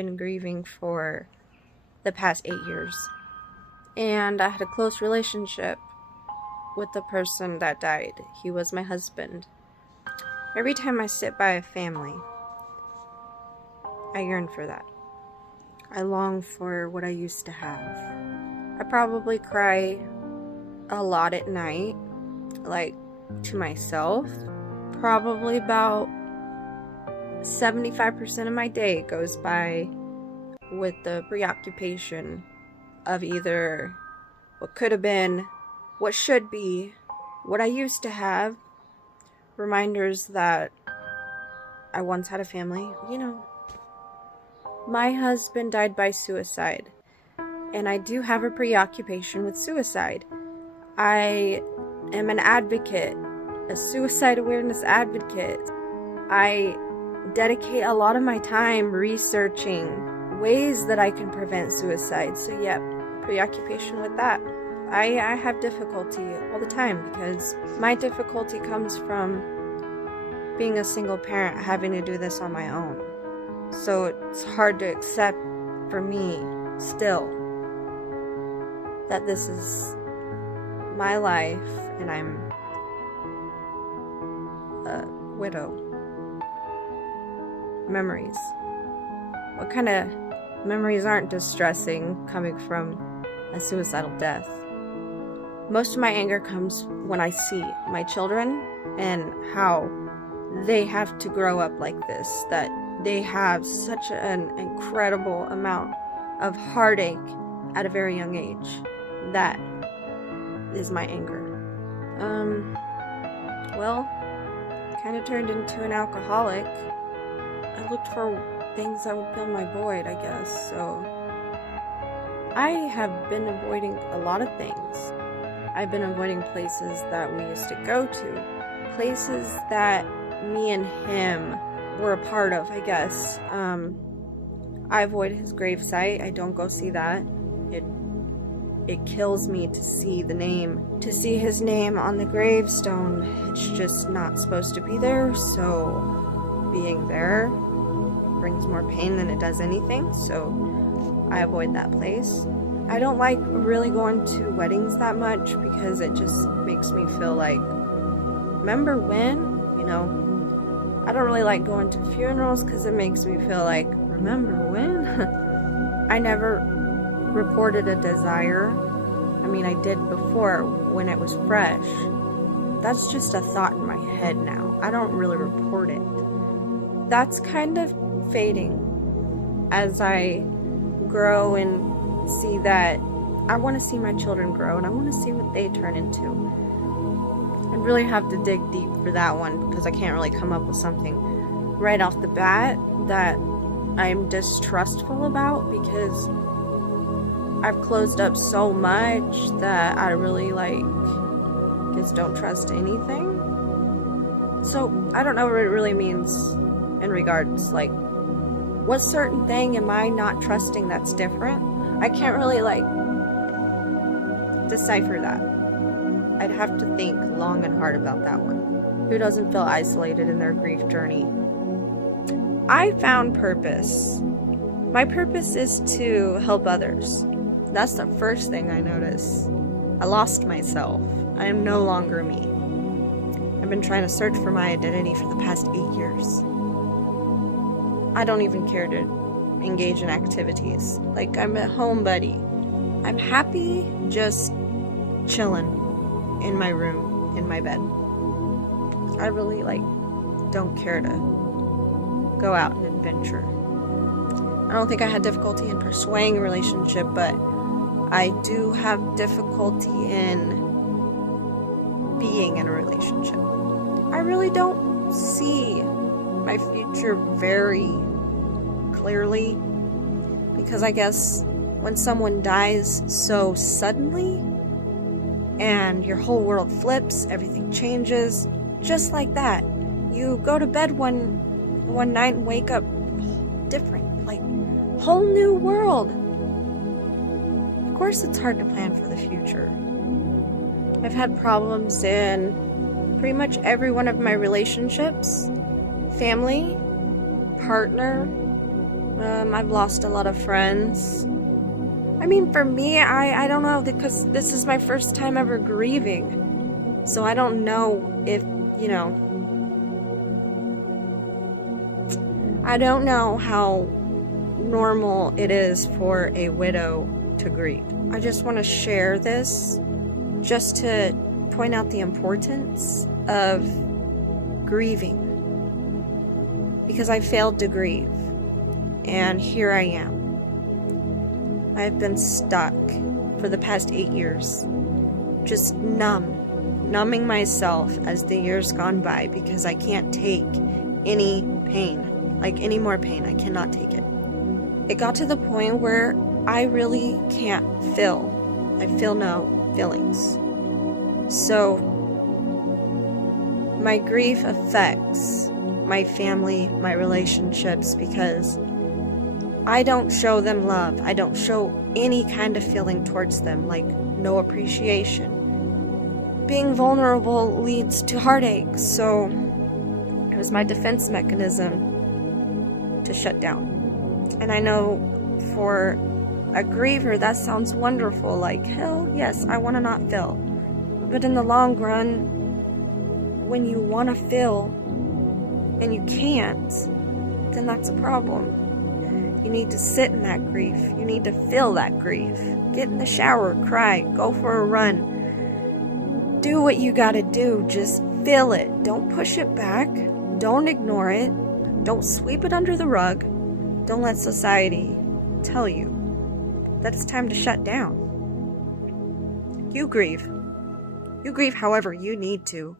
been grieving for the past 8 years. And I had a close relationship with the person that died. He was my husband. Every time I sit by a family, I yearn for that. I long for what I used to have. I probably cry a lot at night, like to myself. Probably about 75% of my day goes by with the preoccupation of either what could have been, what should be, what I used to have, reminders that I once had a family. My husband died by suicide, and I do have a preoccupation with suicide. I am an advocate, a suicide awareness advocate. I dedicate a lot of my time researching ways that I can prevent suicide. So yeah, preoccupation with that. I have difficulty all the time because my difficulty comes from being a single parent, having to do this on my own. So it's hard to accept for me still that this is my life and I'm a widow. Memories. What kind of memories aren't distressing coming from a suicidal death? Most of my anger comes when I see my children and how they have to grow up like this, that they have such an incredible amount of heartache at a very young age. That is my anger. Well, kind of turned into an alcoholic. I looked for things that would fill my void, I guess. So I have been avoiding a lot of things. I've been avoiding places that we used to go to, places that me and him were a part of, I guess. I avoid his gravesite. I don't go see that. It kills me to see his name on the gravestone. It's just not supposed to be there, so being there brings more pain than it does anything, so I avoid that place. I don't like really going to weddings that much because it just makes me feel like, remember when? I don't really like going to funerals because it makes me feel like, remember when? I never reported a desire. I mean, I did before when it was fresh. That's just a thought in my head now. I don't really report it. That's kind of fading as I grow and see that I want to see my children grow and I want to see what they turn into. I'd really have to dig deep for that one because I can't really come up with something right off the bat that I'm distrustful about, because I've closed up so much that I really just don't trust anything. So I don't know what it really means in regards, what certain thing am I not trusting that's different? I can't really decipher that. I'd have to think long and hard about that one. Who doesn't feel isolated in their grief journey? I found purpose. My purpose is to help others. That's the first thing I notice. I lost myself. I am no longer me. I've been trying to search for my identity for the past 8 years. I don't even care to engage in activities. I'm a homebody. I'm happy just chilling in my room, in my bed. I really don't care to go out and adventure. I don't think I had difficulty in pursuing a relationship, but I do have difficulty in being in a relationship. I really don't see my future very clearly, because I guess when someone dies so suddenly and your whole world flips, everything changes, just like that. You go to bed one night and wake up different, whole new world. Of course it's hard to plan for the future. I've had problems in pretty much every one of my relationships, family, partner, I've lost a lot of friends. I mean, for me, I don't know, because this is my first time ever grieving. So I don't know if, I don't know how normal it is for a widow to grieve. I just want to share this just to point out the importance of grieving. Because I failed to grieve. And here I am. I've been stuck for the past 8 years. Just numbing myself as the years gone by because I can't take any pain, like any more pain. I cannot take it. It got to the point where I really can't feel. I feel no feelings. So my grief affects my family, my relationships, because I don't show them love. I don't show any kind of feeling towards them, like no appreciation. Being vulnerable leads to heartache, so it was my defense mechanism to shut down. And I know for a griever that sounds wonderful, like, hell yes, I want to not feel. But in the long run, when you want to feel and you can't, then that's a problem. You need to sit in that grief. You need to feel that grief. Get in the shower, cry, go for a run. Do what you gotta do. Just feel it. Don't push it back. Don't ignore it. Don't sweep it under the rug. Don't let society tell you that it's time to shut down. You grieve. You grieve however you need to.